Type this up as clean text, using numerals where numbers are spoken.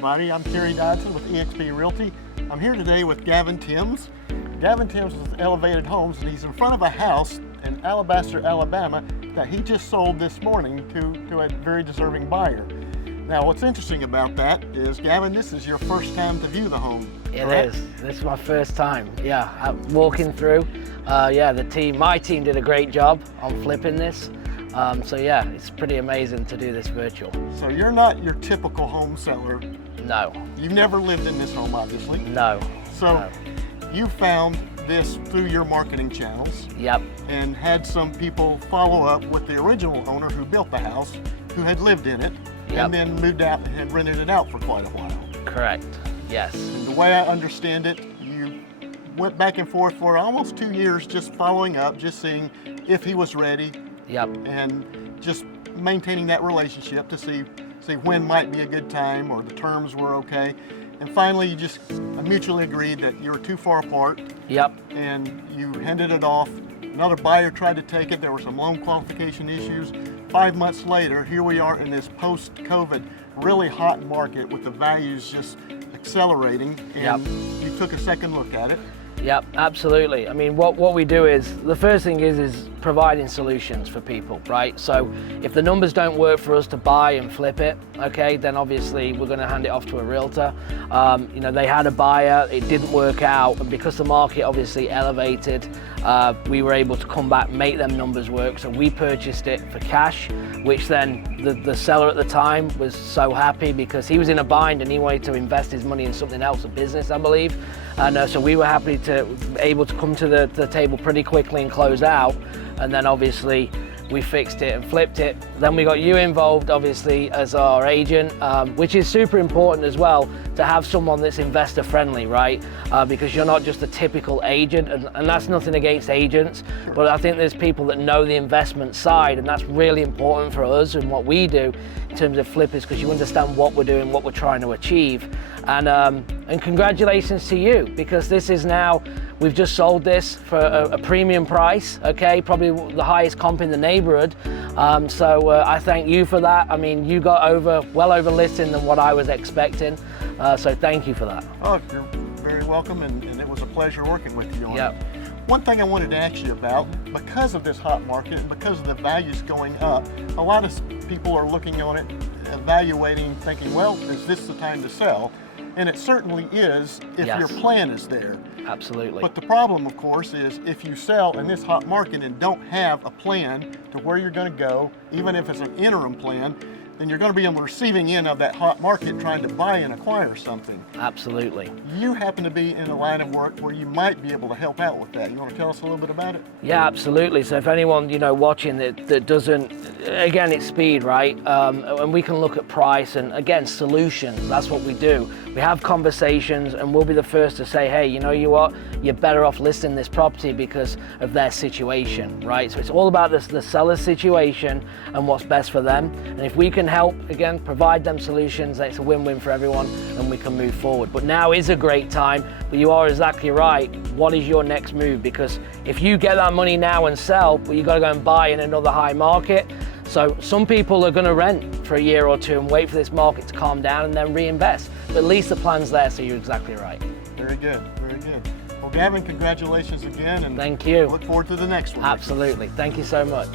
everybody. I'm Kerry Dodson with eXp Realty. I'm here today with Gavin Timms. Gavin Timms is with Elevated Homes, and he's in front of a house in Alabaster, Alabama that he just sold this morning to a very deserving buyer. Now, what's interesting about that is, Gavin, this is your first time to view the home. It correct? is. This is my first time. Yeah, I'm walking through. My team did a great job on flipping this. So yeah, it's pretty amazing to do this virtual. So you're not your typical home seller. No. You've never lived in this home, obviously. No. So no. You found this through your marketing channels. Yep. And had some people follow up with the original owner who built the house, who had lived in it, Yep. and then moved out and had rented it out for quite a while. Correct. Yes. And the way I understand it, you went back and forth for almost 2 years just following up, just seeing if he was ready. Yep. And just maintaining that relationship to see when might be a good time or the terms were okay. And finally, you just mutually agreed that you were too far apart. Yep. And you handed it off. Another buyer tried to take it. There were some loan qualification issues. 5 months later, here we are in this post-COVID, really hot market with the values just accelerating. And you took a second look at it. Yep, absolutely. I mean, what we do is, the first thing is providing solutions for people, right? So if the numbers don't work for us to buy and flip it, okay, then obviously we're going to hand it off to a realtor. They had a buyer, it didn't work out, and because the market obviously elevated, we were able to come back, make them numbers work. So we purchased it for cash, which then the seller at the time was so happy because he was in a bind and he wanted to invest his money in something else, a business, I believe. And so we were able to come to the table pretty quickly and close out. And then obviously we fixed it and flipped it. Then we got you involved, obviously, as our agent, which is super important as well, to have someone that's investor friendly, right? Because you're not just a typical agent, and that's nothing against agents, but I think there's people that know the investment side, and that's really important for us and what we do in terms of flippers, because you understand what we're doing, what we're trying to achieve. And congratulations to you, because this is now, we've just sold this for a premium price, okay? Probably the highest comp in the neighborhood. So I thank you for that. I mean, you got well over listing than what I was expecting. So thank you for that. Oh, you're very welcome, and it was a pleasure working with you on Yep. it. One thing I wanted to ask you about, because of this hot market and because of the values going up, a lot of people are looking on it, evaluating, thinking, well, is this the time to sell? And it certainly is if Yes. your plan is there. Absolutely. But the problem, of course, is if you sell in this hot market and don't have a plan to where you're going to go, even if it's an interim plan, then you're going to be on the receiving end of that hot market trying to buy and acquire something. Absolutely. You happen to be in a line of work where you might be able to help out with that. You want to tell us a little bit about it? Yeah, absolutely. So if anyone, watching that doesn't, again, it's speed, right? And we can look at price and, again, solutions. That's what we do. We have conversations, and we'll be the first to say, hey, you know what? You're better off listing this property because of their situation, right? So it's all about the seller's situation and what's best for them. And if we can help, again, provide them solutions, it's a win-win for everyone, and we can move forward. But now is a great time, but you are exactly right. What is your next move? Because if you get that money now and sell, but you got to go and buy in another high market. So some people are going to rent for a year or two and wait for this market to calm down and then reinvest. But at least the plan's there, so you're exactly right. Very good, very good. Well, Gavin, congratulations again, and thank you. Look forward to the next one. Absolutely. Thank you so much.